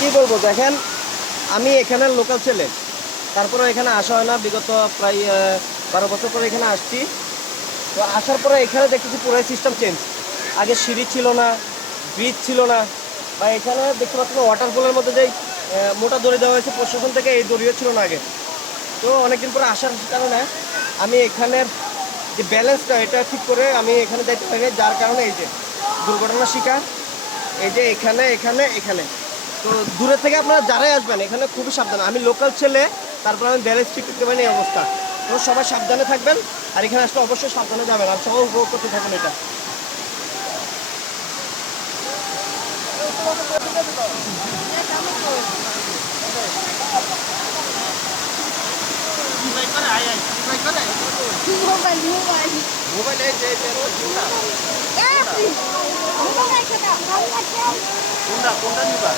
কি বলবো দেখেন, আমি এখানের লোকাল ছেলে, তারপরে এখানে আসা হয় না বিগত প্রায় 12 বছর পরে এখানে আসছি। তো আসার পরে এখানে দেখতেছি পুরো সিস্টেম চেঞ্জ। আগে সিঁড়ি ছিল না, ব্রিজ ছিল না, বা এখানে দেখতে পাচ্ছেন ওয়াটারফলের মধ্যে যেই মোটা দড়ি দেওয়া হয়েছে প্রশাসন থেকে, এই দড়িও ছিল না আগে। তো অনেকদিন পরে আসার কারণে আমি এখানের যে ব্যালেন্সটা এটা ঠিক করে আমি এখানে যাইতে পারিনি, যার কারণে এই যে দুর্ঘটনার শিকার। এই যে এখানে এখানে এখানে তো দূরে থেকে আপনারা যারাই আসবেন এখানে খুবই সাবধান। আমি লোকাল ছেলে, তারপর আমি ব্যালেন্স ঠিক করতে পারিনি এই অবস্থা। তো সবাই সাবধানে থাকবেন, আর এখানে আসলে অবশ্যই সাবধানে যাবেন, আর সবাই উপভোগ করতে থাকবেন এটা। মোবাইল মোবাইল মোবাইল এই যে মোবাইল খেলা ভালো লাগছে কোনটা কোনটা নিবা?